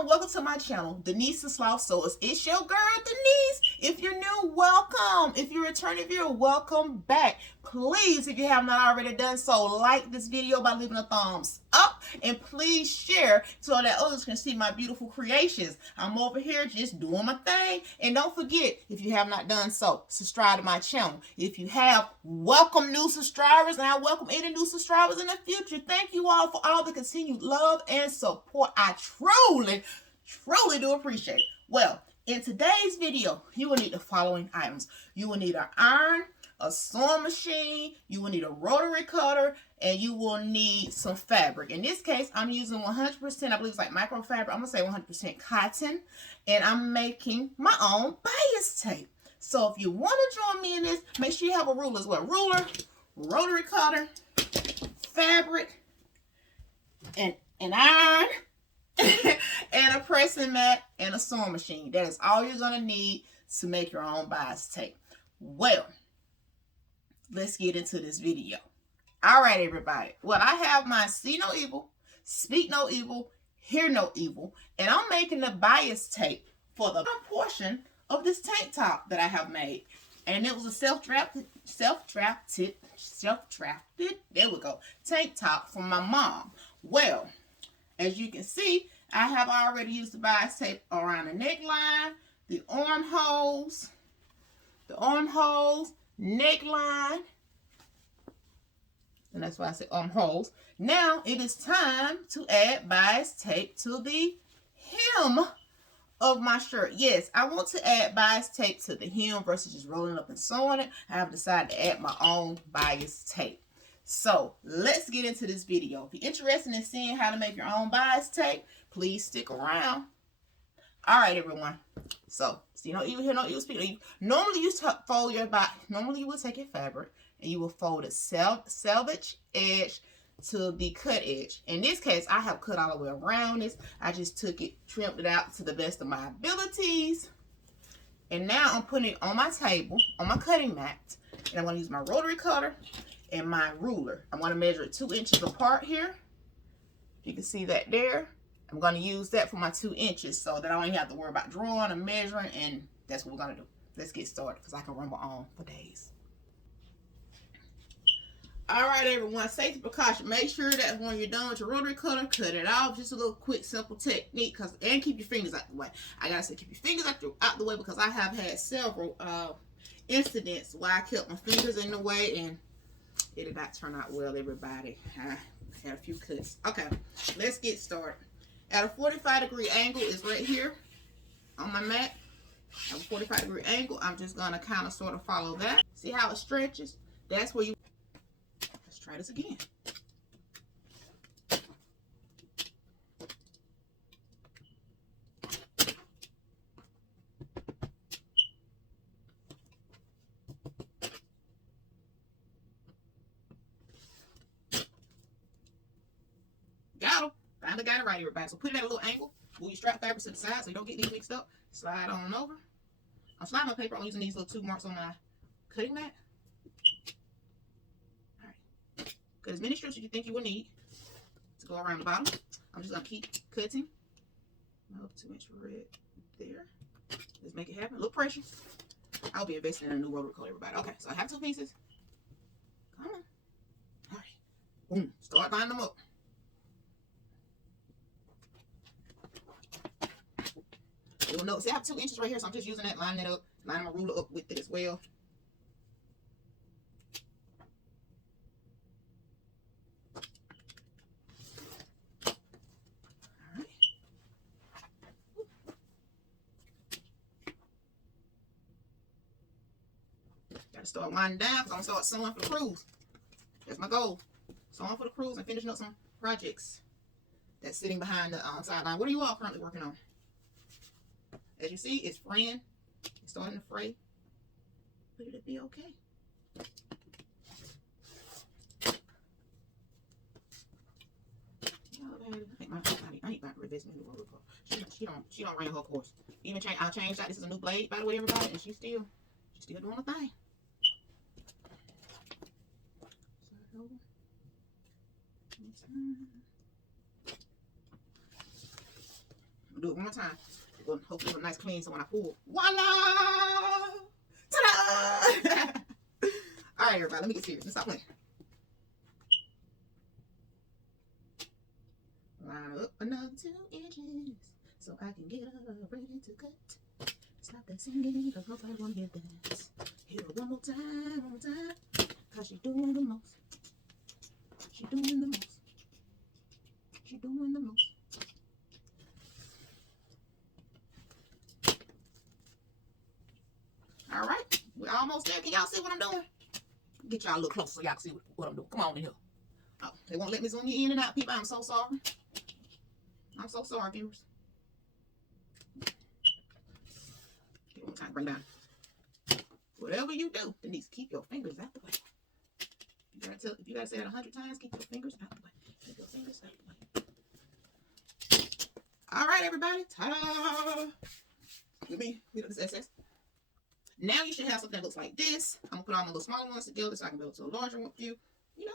everyone, welcome to my channel, Denise the Sloth Sewers. It's your girl Denise. If you're new, welcome. If you're a returning viewer, welcome back. Please, if you have not already done so, like this video by leaving a thumbs up, and please share so that others can see my beautiful creations. I'm over here just doing my thing, and don't forget, if you have not done so, subscribe to my channel. If you have, welcome new subscribers, and I welcome any new subscribers in the future. Thank you all for all the continued love and support. I truly do appreciate it. Well, in today's video, you will need the following items. You will need an iron, a sewing machine, you will need a rotary cutter, and you will need some fabric. In this case, I'm using 100%, I believe it's like microfabric. I'm going to say 100% cotton, and I'm making my own bias tape. So if you want to join me in this, make sure you have a ruler as well. Ruler, rotary cutter, fabric, and an iron, and a pressing mat, and a sewing machine. That is all you're going to need to make your own bias tape. Well, let's get into this video. All right, everybody. Well, I have my see no evil, speak no evil, hear no evil, and I'm making the bias tape for the portion of this tank top that I have made. And it was a self-drafted, there we go, tank top from my mom. Well, as you can see, I have already used the bias tape around the neckline, the armholes, neckline, and that's why I say armholes. Now it is time to add bias tape to the hem of my shirt. Yes, I want to add bias tape to the hem versus just rolling up and sewing it. I have decided to add my own bias tape. So let's get into this video. If you're interested in seeing how to make your own bias tape, please stick around. All right, everyone. So, see no evil, hear no evil, speak no evil. Normally you fold your normally you will take your fabric and you will fold it selvage edge to the cut edge. In this case, I have cut all the way around this. I just took it, trimmed it out to the best of my abilities. And now I'm putting it on my table, on my cutting mat. And I'm going to use my rotary cutter and my ruler. I'm going to measure it 2 inches apart here. You can see that there. I'm going to use that for my 2 inches so that I don't even have to worry about drawing and measuring, and that's what we're going to do. Let's get started because I can rumble on for days. All right, everyone, safety precaution. Make sure that when you're done with your rotary cutter, cut it off. Just a little quick, simple technique, and keep your fingers out the way. I got to say, keep your fingers out the way because I have had several incidents where I kept my fingers in the way, and it did not turn out well, everybody. I had a few cuts. Okay, let's get started. At a 45-degree angle is right here on my mat. At a 45-degree angle, I'm just going to kind of sort of follow that. See how it stretches? That's where you... Let's try this again. Got him. Finally got it right, everybody. So put it at a little angle. Move your strap fabric to the side so you don't get these mixed up. Slide on over. I'm sliding my paper. I'm using these little 2 marks on my cutting mat. All right. Cut as many strips as you think you will need to go around the bottom. I'm just going to keep cutting. Up 2-inch red there. Let's make it happen. A little pressure. I'll be investing in a new rotary cutter, everybody. Okay, so I have 2 pieces. Come on. All right. Boom. Start lining them up. You'll notice I have 2 inches right here, so I'm just using that, lining it up, lining my ruler up with it as well. All right. Got to start winding down because I'm going to start sewing for the cruise. That's my goal. Sewing for the cruise and finishing up some projects that's sitting behind the sideline. What are you all currently working on? As you see, it's fraying. It's starting to fray. But it'll be okay. I need my investment in the roller coaster. She don't run her course. Even I changed that. This is a new blade, by the way, everybody, and she's still doing her thing. Slide over. We'll do it one more time. We'll hopefully it's nice clean so when I pull, voila! Ta-da! All right, everybody, let me get serious. Let's stop playing. Line up another 2 inches so I can get ready to cut. Stop that singing because nobody want to hear that. Hear it one more time, because she's doing the most. She's doing the most. She's doing the most. All right, we're almost there. Can y'all see what I'm doing? Get y'all a little closer so y'all can see what I'm doing. Come on in here. Oh, they won't let me zoom you in and out, people. I'm so sorry. I'm so sorry, viewers. One more time, bring down. Whatever you do, Denise, keep your fingers out the way. If you gotta say it 100 times, keep your fingers out the way. Keep your fingers out the way. All right, everybody. Ta-da! Let me do this excess. Now you should have something that looks like this. I'm gonna put all my little smaller ones together so I can build to a larger one for you. You know,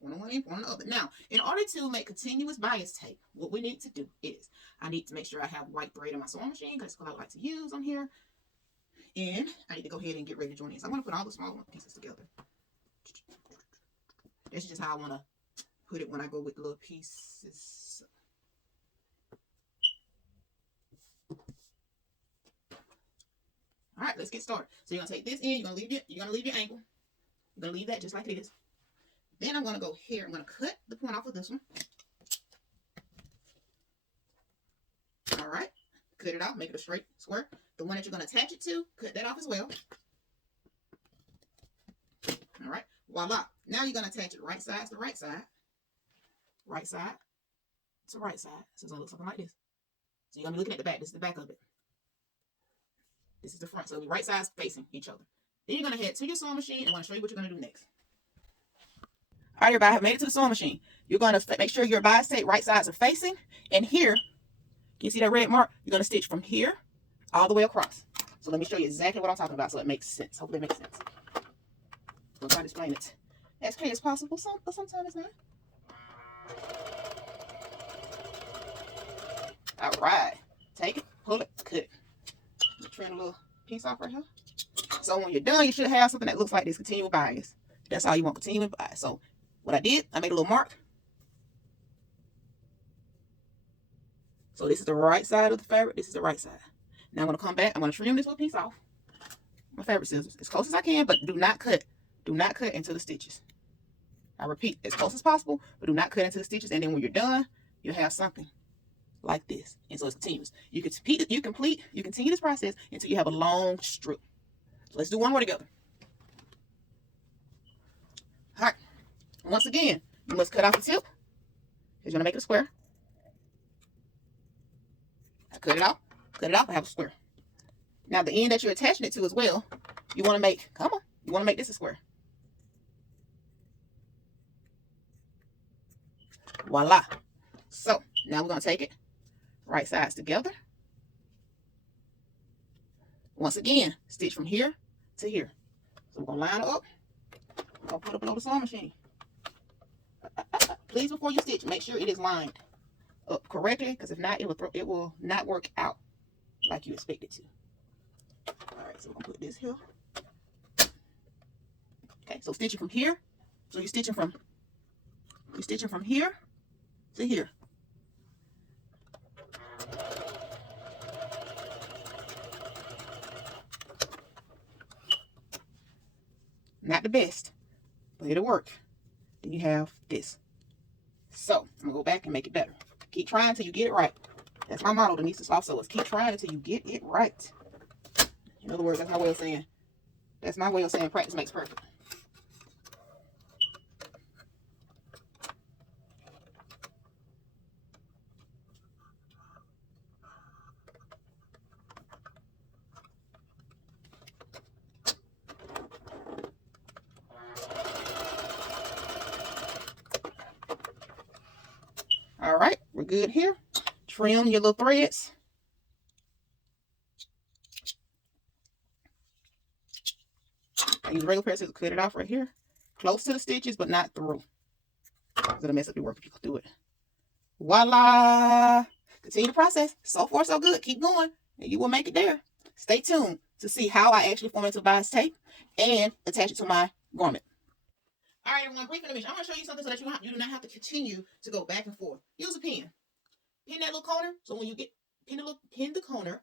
one on one end, one on the other. Now, in order to make continuous bias tape, what we need to do is I need to make sure I have white thread in my sewing machine because that's what I like to use on here. And I need to go ahead and get ready to join in. So I'm gonna put all the smaller pieces together. That's just how I want to put it when I go with the little pieces. All right, let's get started. So you're gonna take this in. You're gonna leave your angle. You're gonna leave that just like this. Then I'm gonna go here. I'm gonna cut the point off of this one. All right, cut it off. Make it a straight square. The one that you're gonna attach it to, cut that off as well. All right, voila. Now you're gonna attach it right side to right side. Right side to right side. So it's gonna look something like this. So you're gonna be looking at the back. This is the back of it. This is the front. So it'll be right sides facing each other. Then you're gonna head to your sewing machine and I'm gonna show you what you're gonna do next. All right, everybody, I have made it to the sewing machine. You're gonna make sure your bias tape right sides are facing. And here, can you see that red mark? You're gonna stitch from here all the way across. So let me show you exactly what I'm talking about so it makes sense. Hopefully it makes sense. I'll try to explain it as clear as possible, but sometimes it's not. All right, take it, pull it, cut it. Trim a little piece off right here. So when you're done, you should have something that looks like this, continual bias. That's all you want, continual bias. So what I did, I made a little mark. So this is the right side of the fabric. This is the right side. Now I'm going to come back. I'm going to trim this little piece off. My fabric scissors, as close as I can, but do not cut. Do not cut into the stitches. I repeat, as close as possible, but do not cut into the stitches. And then when you're done, you'll have something like this. And so it's continuous. You continue this process until you have a long strip. So let's do one more together. All right. Once again, you must cut off the tip. You're going to make it a square. I cut it off, I have a square. Now the end that you're attaching it to as well, you want to make, you want to make this a square. Voila. So now we're going to take it right sides together. Once again, stitch from here to here. So we're going to line it up. I'm going to put it below the sewing machine. Please, before you stitch, make sure it is lined up correctly, because if not, it will not work out like you expect it to. All right, so we're going to put this here. Okay, so stitching from here. So you're stitching from here to here. Not the best, but it'll work. Then you have this. So I'm gonna go back and make it better. Keep trying until you get it right. That's my motto, Denise the Sloth Sewers. Keep trying until you get it right. In other words, that's my way of saying practice makes perfect. All right, we're good here. Trim your little threads. I use regular pair of scissors, cut it off right here. Close to the stitches, but not through. It's gonna mess up your work if you do it. Voila! Continue the process. So far, so good. Keep going, and you will make it there. Stay tuned to see how I actually form into bias tape and attach it to my garment. All right, everyone, brief intermission. I'm going to show you something so that you do not have to continue to go back and forth. Use a pen. Pin that little corner. So when you get pin the corner.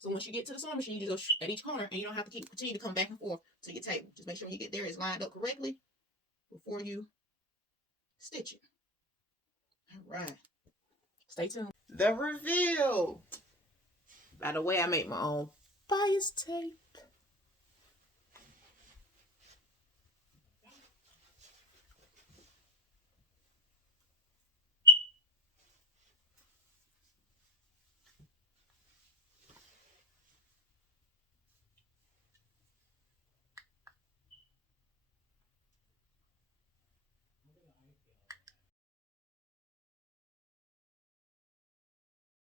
So once you get to the sewing machine, you just go at each corner, and you don't have to continue to come back and forth to your table. Just make sure when you get there, it's lined up correctly before you stitch it. All right. Stay tuned. The reveal. By the way, I make my own bias tape.